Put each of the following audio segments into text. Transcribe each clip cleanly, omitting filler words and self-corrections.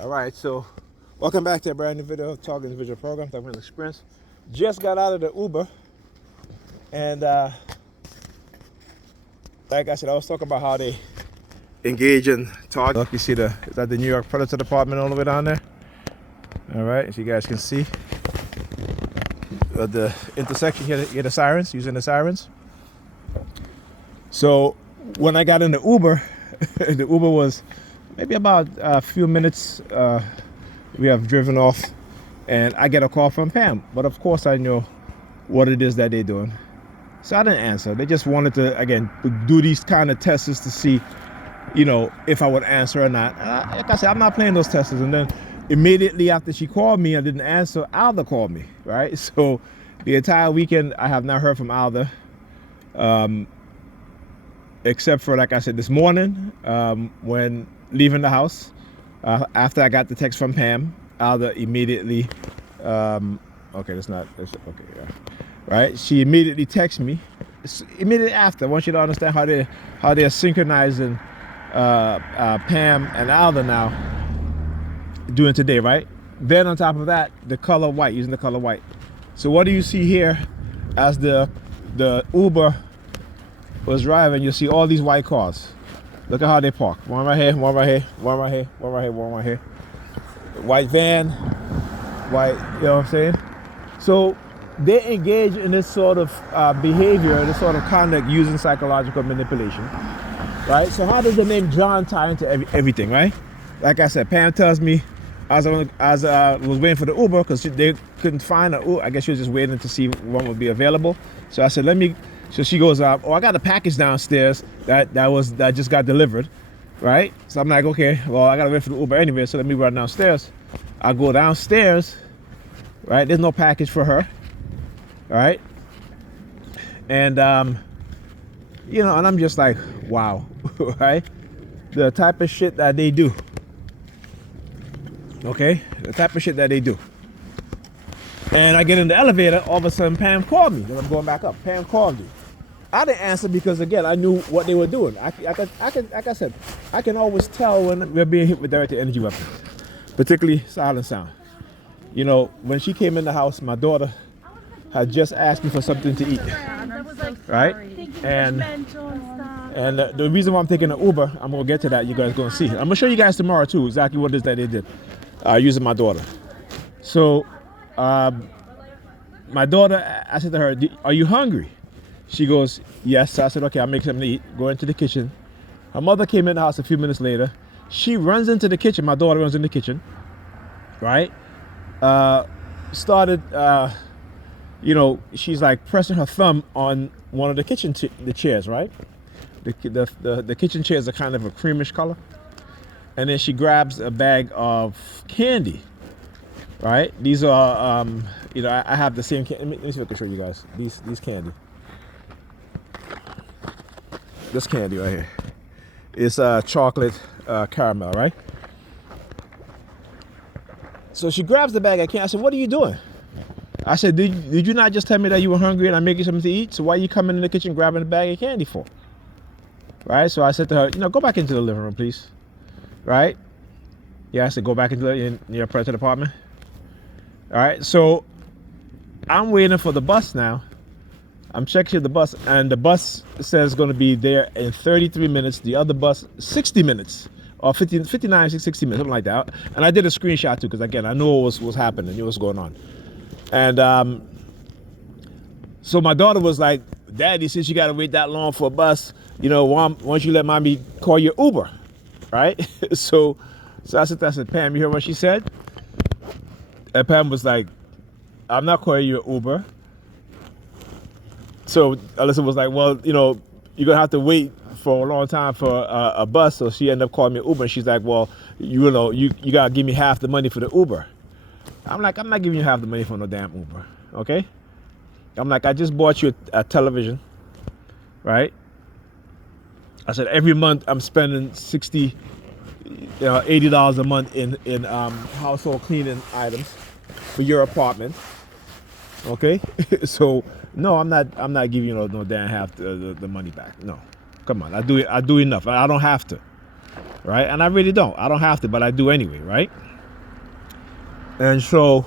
All right, so welcome back to a brand new video, Talking Individual Program, Talking About Experience. Just got out of the Uber, and like I said, I was talking about how they engage in talk. Look, you see is that the New York Predator Department all the way down there? All right, as you guys can see, the intersection, you hear the sirens, using the sirens. So when I got in the Uber, the Uber was maybe about a few minutes. We have driven off, and I get a call from Pam. But of course, I know what it is that they're doing, so I didn't answer. They just wanted to again do these kind of tests to see, if I would answer or not. And like I said, I'm not playing those tests. And then immediately after she called me, I didn't answer. Alda called me, right? So the entire weekend, I have not heard from Alda. Except for, like I said, this morning when leaving the house, after I got the text from Pam, Alda immediately, okay, yeah, right? She immediately texted me, immediately after. I want you to understand how they're synchronizing Pam and Alda now, doing today, right? Then on top of that, the color white, using the color white. So what do you see here as the Uber was driving? You'll see all these white cars. Look at how they park. One right here, one right here, one right here, one right here, one right here. White van, white, you know what I'm saying? So they engage in this sort of behavior, this sort of conduct using psychological manipulation, right? So how does the name John tie into everything, right? Like I said, Pam tells me as I was waiting for the Uber, because they couldn't find an Uber. I guess she was just waiting to see one would be available. So I said, so she goes, I got a package downstairs that just got delivered, right? So I'm like, okay, well, I gotta wait for the Uber anyway, so let me run downstairs. I go downstairs, right? There's no package for her, right? And and I'm just like, wow, right? The type of shit that they do. Okay, the type of shit that they do. And I get in the elevator, all of a sudden Pam called me. Then I'm going back up. Pam called me. I didn't answer because, again, I knew what they were doing. Like I said, I can always tell when we're being hit with directed energy weapons, particularly silent sound. When she came in the house, my daughter had just asked me for something to eat, right? And the reason why I'm taking an Uber, I'm gonna get to that. You guys gonna see. I'm gonna show you guys tomorrow too exactly what it is that they did using my daughter. So my daughter, I said to her, "Are you hungry?" She goes, "Yes." So I said, "Okay, I'll make something to eat." Go into the kitchen. Her mother came in the house a few minutes later. She runs into the kitchen. My daughter runs in the kitchen, right? Started, she's like pressing her thumb on one of the kitchen the chairs, right? The kitchen chairs are kind of a creamish color. And then she grabs a bag of candy, right? These are, I have the same candy. Let me see if I can show you guys. These candy. This candy right here is chocolate caramel, right? So she grabs the bag of candy. I said, "What are you doing?" I said, did you not just tell me that you were hungry and I'm making something to eat? So why are you coming in the kitchen grabbing a bag of candy for? Right? So I said to her, go back into the living room, please. Right? Yeah, I said, go back into your Predator apartment. All right, so I'm waiting for the bus now. I'm checking the bus, and the bus says it's going to be there in 33 minutes. The other bus, 60 minutes, or 59, 60 minutes, something like that. And I did a screenshot too, because again, I knew what was happening, knew what was going on. And so my daughter was like, "Daddy, since you got to wait that long for a bus, why don't you let mommy call your Uber?" Right? So I said, "Pam, you hear what she said?" And Pam was like, "I'm not calling you an Uber." So Alyssa was like, "Well, you're going to have to wait for a long time for a bus." So she ended up calling me an Uber. And she's like, "Well, you got to give me half the money for the Uber." I'm like, "I'm not giving you half the money for no damn Uber, okay?" I'm like, "I just bought you a television, right?" I said, "Every month I'm spending $60, $80 a month in household cleaning items for your apartment, okay?" So no, I'm not giving you no damn half the money back. No, come on, I do enough. I don't have to. right? And I really don't. I don't have to, but I do anyway, right? And so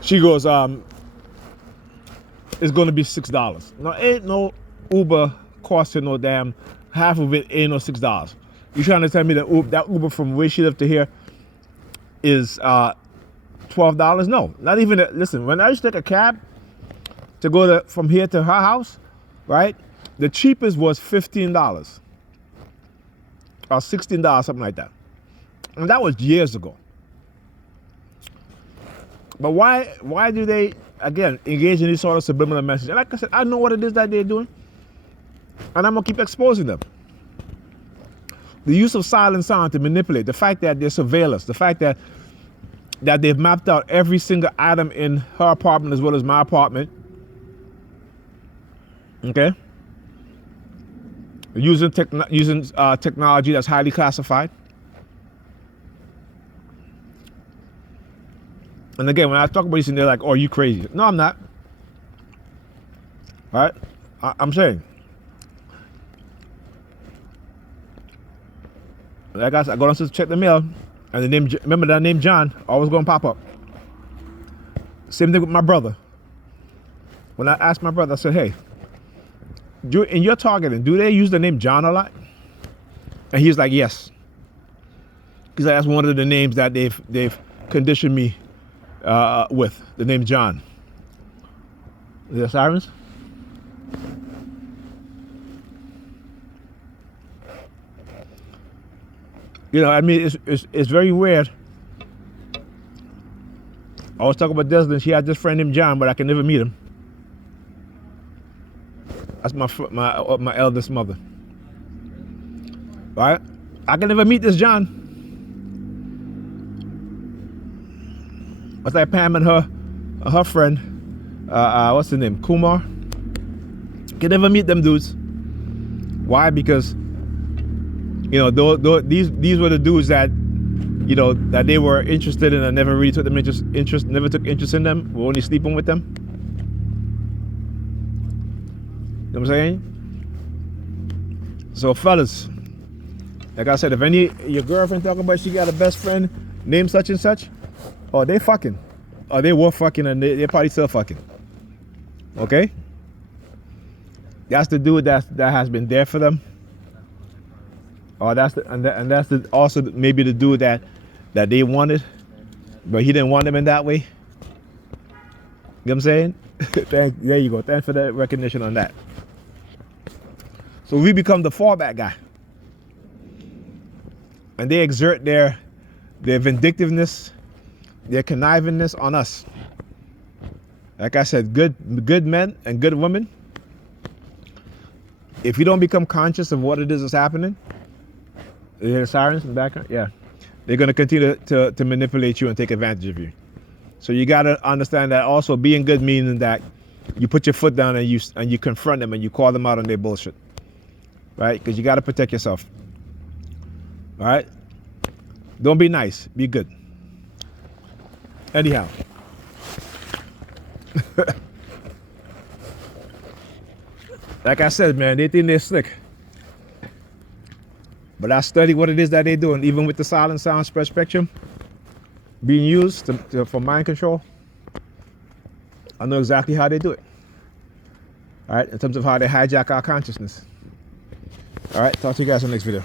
she goes, it's going to be $6. No, ain't no Uber costing no damn, half of it ain't no $6. You trying to tell me that Uber from where she lived to here is $12? No, not even. Listen, when I used to take a cab to go from here to her house, right? The cheapest was $15 or $16, something like that, and that was years ago. But why do they again engage in this sort of subliminal message? And like I said, I know what it is that they're doing, and I'm gonna keep exposing them. The use of silent sound to manipulate, the fact that they surveil us, the fact that they've mapped out every single item in her apartment as well as my apartment. Okay? Using technology that's highly classified. And again, when I talk about this, and they're like, "Oh, are you crazy?" No, I'm not. All right? I'm saying. Like I said, I go downstairs to check the mail, and the name, remember that name John, always going to pop up. Same thing with my brother. When I asked my brother, I said, "Hey, in your targeting, do they use the name John a lot?" And he's like, "Yes." He's like, "That's one of the names that they've conditioned me with, the name John." Is there sirens? You know, I mean, it's very weird. I was talking about Desmond. She had this friend named John, but I can never meet him. That's my eldest mother. All right? I can never meet this John. What's that? Pam and her friend, what's her name? Kumar. Can never meet them dudes. Why? Because you know, these were the dudes that, you know, that they were interested in and never really took them never took interest in them. We're only sleeping with them. You know what I'm saying? So fellas, like I said, if your girlfriend talking about she got a best friend named such and such, or they fucking, or they were fucking, and they're probably still fucking. Okay? That's the dude that has been there for them. Or that's also maybe the dude that they wanted, but he didn't want them in that way. You know what I'm saying? There you go. Thanks for the recognition on that. So we become the fallback guy, and they exert their vindictiveness, their connivingness on us. Like I said, good men and good women. If you don't become conscious of what it is that's happening. You hear the sirens in the background? Yeah. They're going to continue to manipulate you and take advantage of you. So you got to understand that also being good meaning that you put your foot down and you confront them and you call them out on their bullshit. Right? Because you got to protect yourself. All right? Don't be nice. Be good. Anyhow. Like I said, man, they think they're slick. But I study what it is that they're doing, even with the silent sound spread spectrum being used for mind control. I know exactly how they do it. All right, in terms of how they hijack our consciousness. All right, talk to you guys in the next video.